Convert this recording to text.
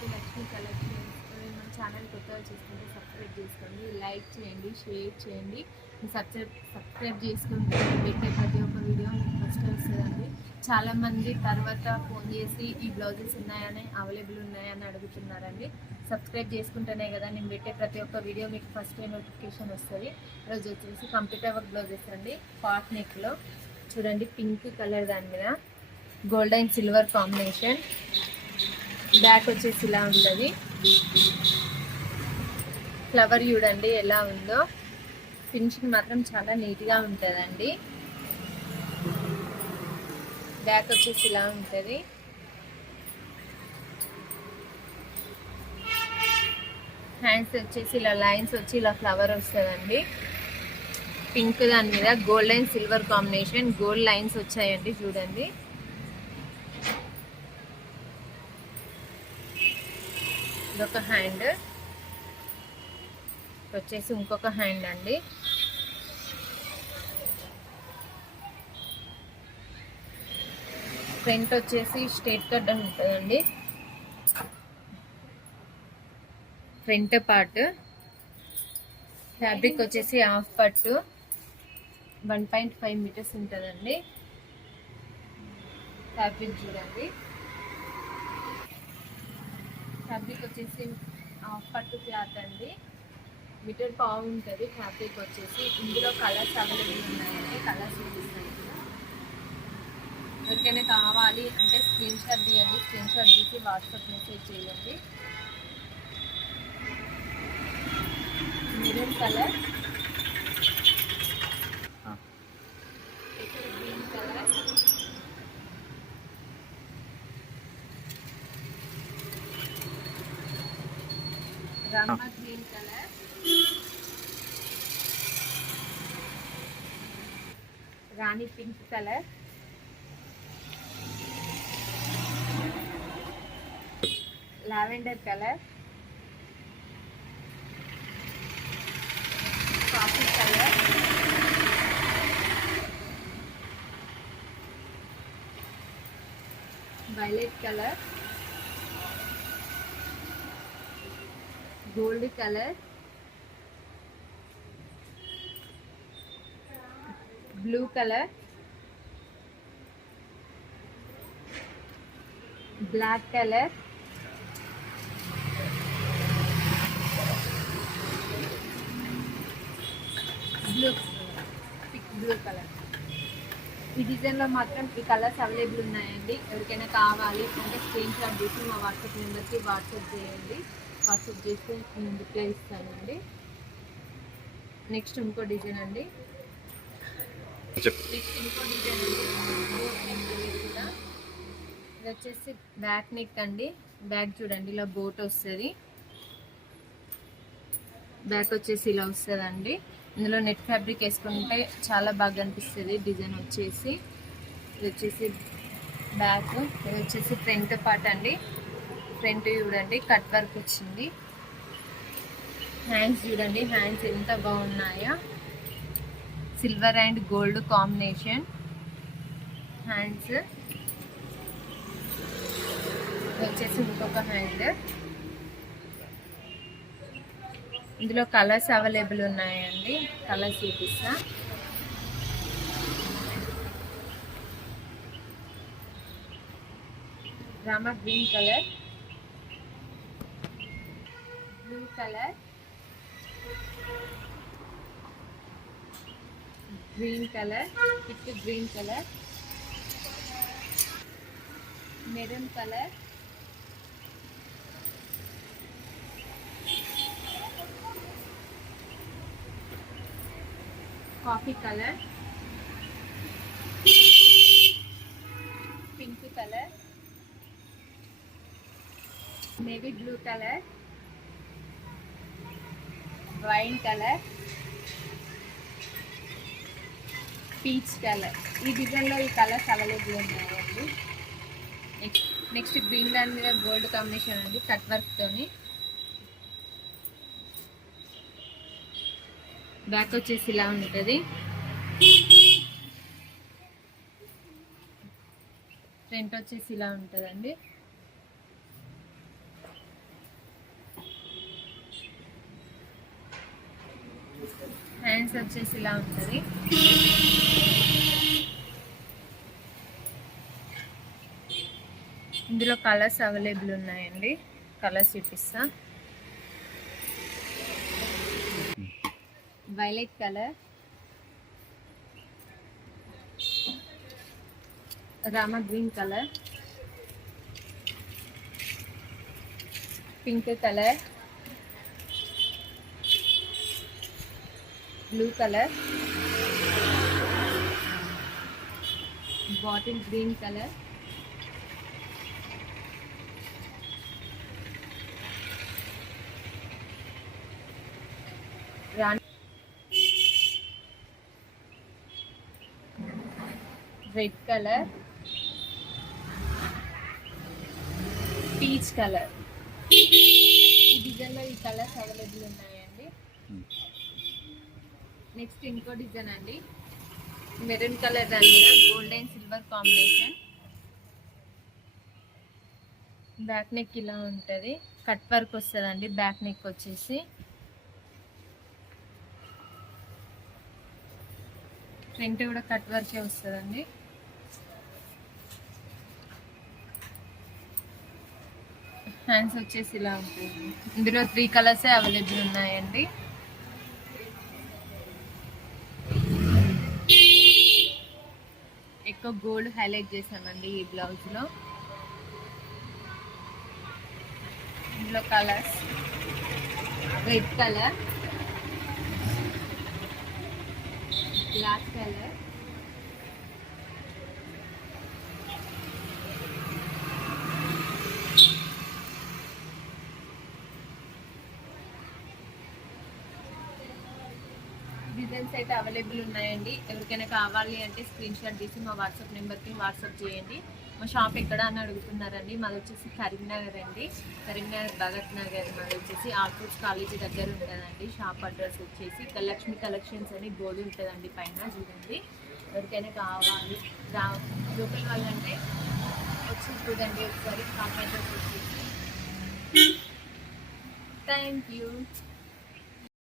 టు లక్ష్మీ కలెక్షన్స్. మన ఛానల్ కొత్తగా చూసుకుంటే సబ్స్క్రైబ్ చేసుకోండి, లైక్ చేయండి, షేర్ చేయండి. సబ్స్క్రైబ్ చేసుకుంటే పెట్టే ప్రతి ఒక్క వీడియో మీకు ఫస్ట్ వస్తుందండి. చాలామంది తర్వాత ఫోన్ చేసి ఈ బ్లౌజెస్ ఉన్నాయని, అవైలబుల్ ఉన్నాయని అడుగుతున్నారండి. సబ్స్క్రైబ్ చేసుకుంటేనే కదా నేను పెట్టే ప్రతి ఒక్క వీడియో మీకు ఫస్ట్ నోటిఫికేషన్ వస్తుంది. ఈరోజు వచ్చేసి కంప్యూటర్ వర్క్ బ్లౌజెస్ అండి. పాట్ నెక్లో చూడండి, పింక్ కలర్ దాని మీద gold and silver combination. Back వచ్చేసి ఇలా ఉంటుంది. ఫ్లవర్ చూడండి ఎలా ఉందో. ఫినిషింగ్ మాత్రం చాలా నీట్గా ఉంటుందండి. బ్యాక్ వచ్చేసి ఇలా ఉంటుంది. హ్యాండ్స్ వచ్చేసి ఇలా లైన్స్ వచ్చి ఇలా ఫ్లవర్ వస్తుందండి. పింక్ దాని మీద gold and silver combination, gold lines వచ్చాయండి చూడండి. ఇదొక హ్యాండ్, వచ్చేసి ఇంకొక హ్యాండ్ అండి. ఫ్రంట్ వచ్చేసి స్ట్రైట్ కట్ ఉంటుందండి. ఫ్రంట్ పార్ట్ ఫ్యాబ్రిక్ వచ్చేసి హాఫ్ పట్టు 1.5 మీటర్స్ ఉంటుందండి. ఫ్యాబ్రిక్ చూడండి, ఫ్యాబ్రిక్ వచ్చేసి హాఫ్ పట్టు క్లాత్ అండి. మీటర్ పావు ఉంటుంది ఫ్యాబ్రిక్ వచ్చేసి. ఇందులో కలర్స్ అవైలబుల్ ఉన్నాయండి, కలర్స్ చూపిస్తాను. ఎవరికైనా కావాలి అంటే స్క్రీన్ షాట్ తీయండి, స్క్రీన్ షాట్ తీసి వాట్సాప్ మెసేజ్ చేయండి. మెరూన్ కలర్, గ్రీన్ కలర్, రామా గ్రీన్ కలర్, రాణి pink colour, lavender colour, coffee colour, violet colour, gold colour, blue colour, black colour, blue thick blue colour. ఈ డిజైన్లో మాత్రం ఈ కలర్స్ అవైలబుల్ ఉన్నాయండి. ఎవరికైనా కావాలి అంటే స్క్రీన్ షాట్ చేసి మా వాట్సాప్ నెంబర్కి వాట్సాప్ చేయండి. వాట్సాప్ చేస్తే నేను రిప్లై ఇస్తానండి. నెక్స్ట్ ఇంకో డిజైన్ అండి. నెక్స్ట్ ఇంకో డిజైన్ అండి. కూడా ఇది వచ్చేసి బ్యాక్ నెక్ అండి. బ్యాక్ చూడండి ఇలా బోట్ వస్తుంది. బ్యాక్ వచ్చేసి ఇలా వస్తుందండి. ఇందులో నెట్ ఫ్యాబ్రిక్ వేసుకుంటే చాలా బాగా అనిపిస్తుంది డిజైన్ వచ్చేసి. ఇది వచ్చేసి బ్యాక్, ఇది వచ్చేసి ఫ్రంట్ పార్ట్ అండి. ఫ్రంట్ చూడండి కట్ వర్క్ వచ్చింది. హ్యాండ్స్ చూడండి, హ్యాండ్స్ ఎంత బాగున్నాయా, silver and gold combination hands. ఇది వచ్చేసి ఇంకొక హ్యాండ్. ఇందులో కలర్స్ అవైలబుల్ ఉన్నాయండి, కలర్స్ చూపిస్తా. Rama green colour, blue colour, green colour, thick green colour, maroon colour, coffee colour, pink colour, navy blue colour, wine colour, peach colour. ఈ డిజైన్లో ఈ కలర్స్ అవైలబుల్ ఉన్నాయండి. నెక్స్ట్ గ్రీన్ దాని మీద గోల్డ్ కాంబినేషన్ అండి, కట్ వర్క్తోని. బ్యాక్ వచ్చేసి ఇలా ఉంటుంది. ఫ్రంట్ వచ్చేసి ఇలా ఉంటుందండి. హ్యాండ్స్ వచ్చేసి ఇలా ఉంటుంది. ఇందులో కలర్స్ అవైలబుల్ ఉన్నాయండి. కలర్స్ చూపిస్తా. వైలెట్ కలర్, రామా green colour, pink colour, blue colour, bottle green colour, red colour, peach colour. ఈ డిజైన్లో ఈ కలర్స్ అవైలబుల్ ఉన్నాయండి. నెక్స్ట్ ఇంకో డిజైన్ అండి, మెరూన్ కలర్ దాని మీద gold and silver combination. Back neck ఇలా ఉంటుంది, కట్ వర్క్ వస్తుందండి. బ్యాక్ నెక్ వచ్చేసి ఫ్రంట్ కూడా కట్ వర్కే వస్తుందండి. హ్యాండ్స్ వచ్చేసి ఇలా ఉంటుంది. ఇందులో 3 కలర్స్ అవైలబుల్ ఉన్నాయండి. ఎక్కువ గోల్డ్ హైలైట్ చేసామండి ఈ బ్లౌజ్లో. ఇందులో colours red colour, black colour, designs అయితే అవైలబుల్ ఉన్నాయండి. ఎవరికైనా కావాలి అంటే స్క్రీన్ షాట్ తీసి మా వాట్సాప్ నెంబర్కి వాట్సాప్ చేయండి. మా షాప్ ఎక్కడ అని అడుగుతున్నారండి. మాది వచ్చేసి కరీంనగర్ అండి, కరీంనగర్ భగత్ నగర్. మాది వచ్చేసి ఆర్ట్స్ కాలేజీ దగ్గర ఉంటుందండి. షాప్ అడ్రస్ వచ్చేసి లక్ష్మి కలెక్షన్స్ అని బోర్డు ఉంటుందండి పైన, చూడండి. ఎవరికైనా కావాలి లోకల్ వాళ్ళంటే వచ్చి చూడండి ఒకసారి. షాప్ అడ్రస్ వచ్చేసి. Thank you.